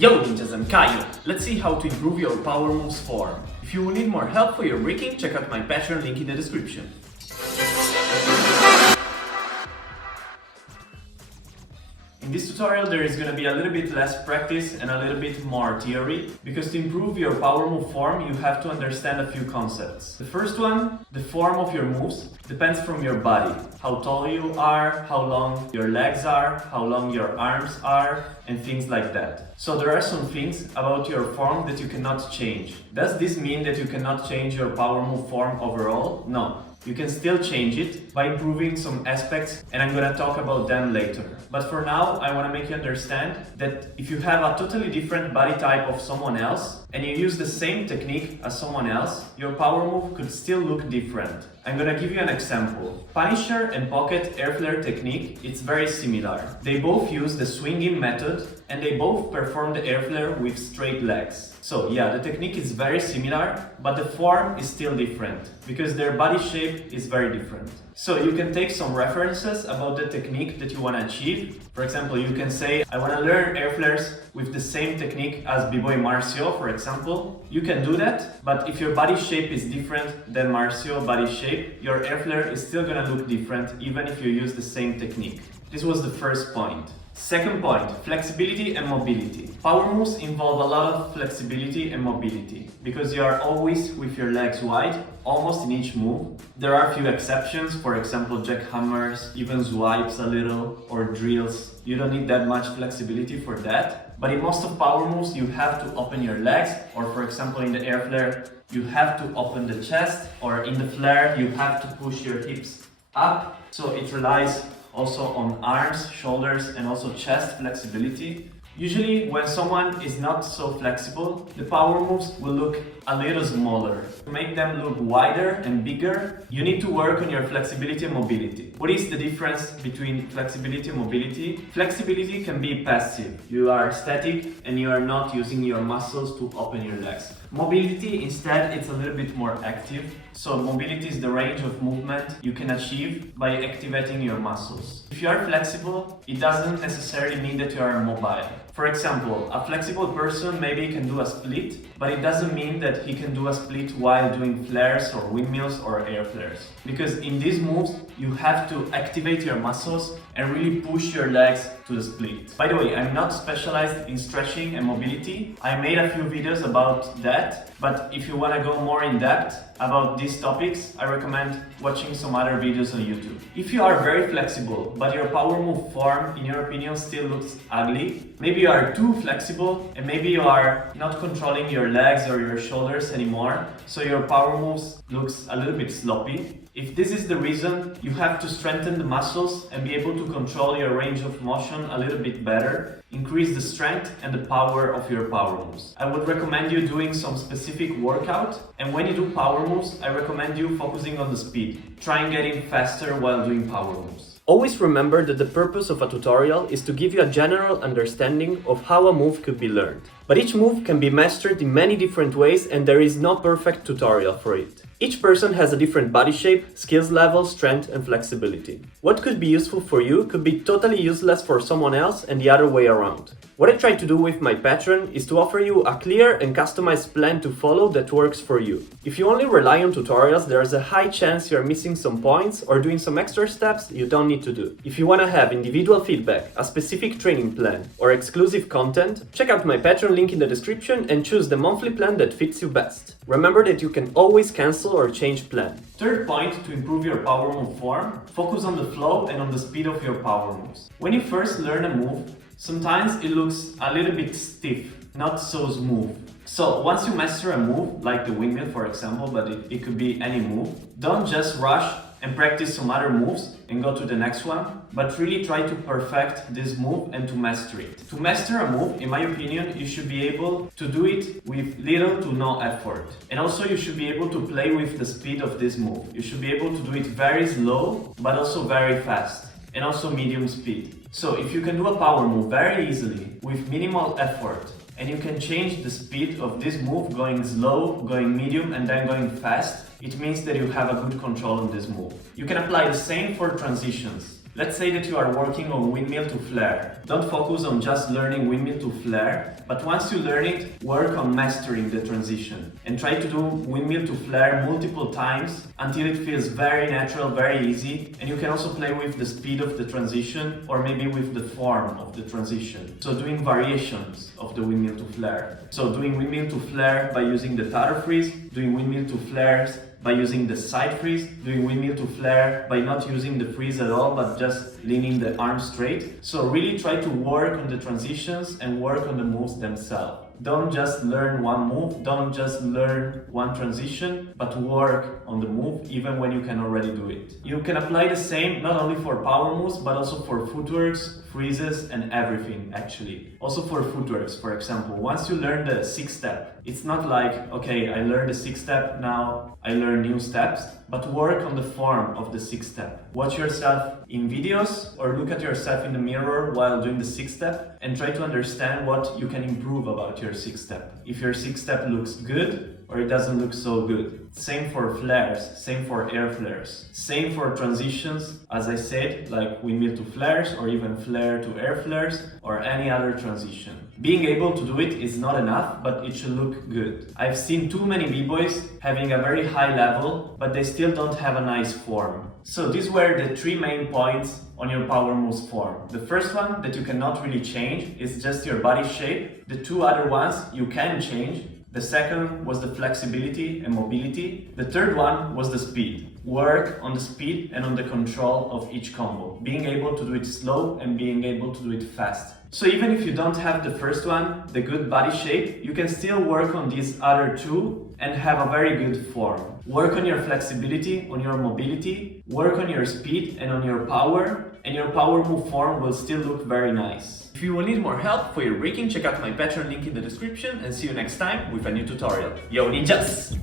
Yo ninjas, I'm Kaio. Let's see how to improve your power moves form. If you will need more help for your breaking, check out my Patreon link in the description. In this tutorial there is going to be a little bit less practice and a little bit more theory, because to improve your power move form you have to understand a few concepts. The first one, the form of your moves depends from your body. How tall you are, how long your legs are, how long your arms are, and things like that. So there are some things about your form that you cannot change. Does this mean that you cannot change your power move form overall? No. You can still change it by improving some aspects, and I'm gonna talk about them later. But for now, I wanna make you understand that if you have a totally different body type of someone else and you use the same technique as someone else, your power move could still look different. I'm gonna give you an example. Punisher and Pocket air flare technique, it's very similar. They both use the swinging method and they both perform the air flare with straight legs. So yeah, the technique is very similar, but the form is still different because their body shape is very different. So you can take some references about the technique that you want to achieve. For example, you can say, I want to learn air flares with the same technique as B-Boy Marcio, for example. You can do that, but if your body shape is different than Marcio body shape, your air flare is still going to look different even if you use the same technique. This was the first point. Second point, flexibility and mobility. Power moves involve a lot of flexibility and mobility because you are always with your legs wide, almost in each move. There are a few exceptions, for example jackhammers, even swipes a little, or drills. You don't need that much flexibility for that. But in most of power moves you have to open your legs, or for example in the air flare you have to open the chest, or in the flare you have to push your hips up. So it relies also on arms, shoulders, and also chest flexibility. Usually when someone is not so flexible, the power moves will look a little smaller. To make them look wider and bigger, you need to work on your flexibility and mobility. What is the difference between flexibility and mobility? Flexibility can be passive. You are static and you are not using your muscles to open your legs. Mobility, instead, it's a little bit more active. So mobility is the range of movement you can achieve by activating your muscles. If you are flexible, it doesn't necessarily mean that you are mobile. For example, a flexible person maybe can do a split, but it doesn't mean that he can do a split while doing flares or windmills or air flares. Because in these moves, you have to activate your muscles and really push your legs to the split. By the way, I'm not specialized in stretching and mobility. I made a few videos about that, but if you want to go more in depth about these topics, I recommend watching some other videos on YouTube. If you are very flexible, but your power move form, in your opinion, still looks ugly, maybe you are too flexible and maybe you are not controlling your legs or your shoulders anymore, so your power moves looks a little bit sloppy. If this is the reason, you have to strengthen the muscles and be able to control your range of motion a little bit better, increase the strength and the power of your power moves. I would recommend you doing some specific workout, and when you do power moves, I recommend you focusing on the speed. Try and getting faster while doing power moves. Always remember that the purpose of a tutorial is to give you a general understanding of how a move could be learned. But each move can be mastered in many different ways and there is no perfect tutorial for it. Each person has a different body shape, skills level, strength and flexibility. What could be useful for you could be totally useless for someone else and the other way around. What I try to do with my Patreon is to offer you a clear and customized plan to follow that works for you. If you only rely on tutorials, there is a high chance you're missing some points or doing some extra steps you don't need to do. If you want to have individual feedback, a specific training plan or exclusive content, check out my Patreon link in the description and choose the monthly plan that fits you best. Remember that you can always cancel or change plan. Third point to improve your power move form, focus on the flow and on the speed of your power moves. When you first learn a move, sometimes it looks a little bit stiff, not so smooth. So once you master a move, like the windmill for example, but it could be any move, don't just rush and practice some other moves and go to the next one, but really try to perfect this move and to master it. To master a move, in my opinion, you should be able to do it with little to no effort. And also you should be able to play with the speed of this move. You should be able to do it very slow, but also very fast, and also medium speed. So if you can do a power move very easily with minimal effort, and you can change the speed of this move going slow, going medium, and then going fast, it means that you have a good control on this move. You can apply the same for transitions. Let's say that you are working on windmill to flare. Don't focus on just learning windmill to flare, but once you learn it, work on mastering the transition and try to do windmill to flare multiple times until it feels very natural, very easy, and you can also play with the speed of the transition or maybe with the form of the transition. So doing variations of the windmill to flare. So doing windmill to flare by using the tutter freeze, doing windmill to flares by using the side freeze, doing windmill to flare by not using the freeze at all but just leaning the arm straight. So really try to work on the transitions and work on the moves themselves. Don't just learn one move, don't just learn one transition, but work on the move even when you can already do it. You can apply the same not only for power moves but also for footworks, freezes and everything actually. Also for footworks, for example, once you learn the 6-step, it's not like, okay, I learned the 6-step, now I learn new steps, but work on the form of the 6-step. Watch yourself in videos or look at yourself in the mirror while doing the 6-step and try to understand what you can improve about your 6-step. If your 6-step looks good or it doesn't look so good. Same for flares, same for air flares, same for transitions, as I said, like windmill to flares or even flare to air flares or any other transition. Being able to do it is not enough, but it should look good. I've seen too many b-boys having a very high level, but they still don't have a nice form. So these were the 3 main points on your power moves form. The first one that you cannot really change is just your body shape. The 2 other ones you can change. The second was the flexibility and mobility. The third one was the speed. Work on the speed and on the control of each combo. Being able to do it slow and being able to do it fast. So even if you don't have the first one, the good body shape, you can still work on these other 2 and have a very good form. Work on your flexibility, on your mobility, work on your speed and on your power, and your power move form will still look very nice. If you will need more help for your breaking, check out my Patreon link in the description and see you next time with a new tutorial. Yo ninjas!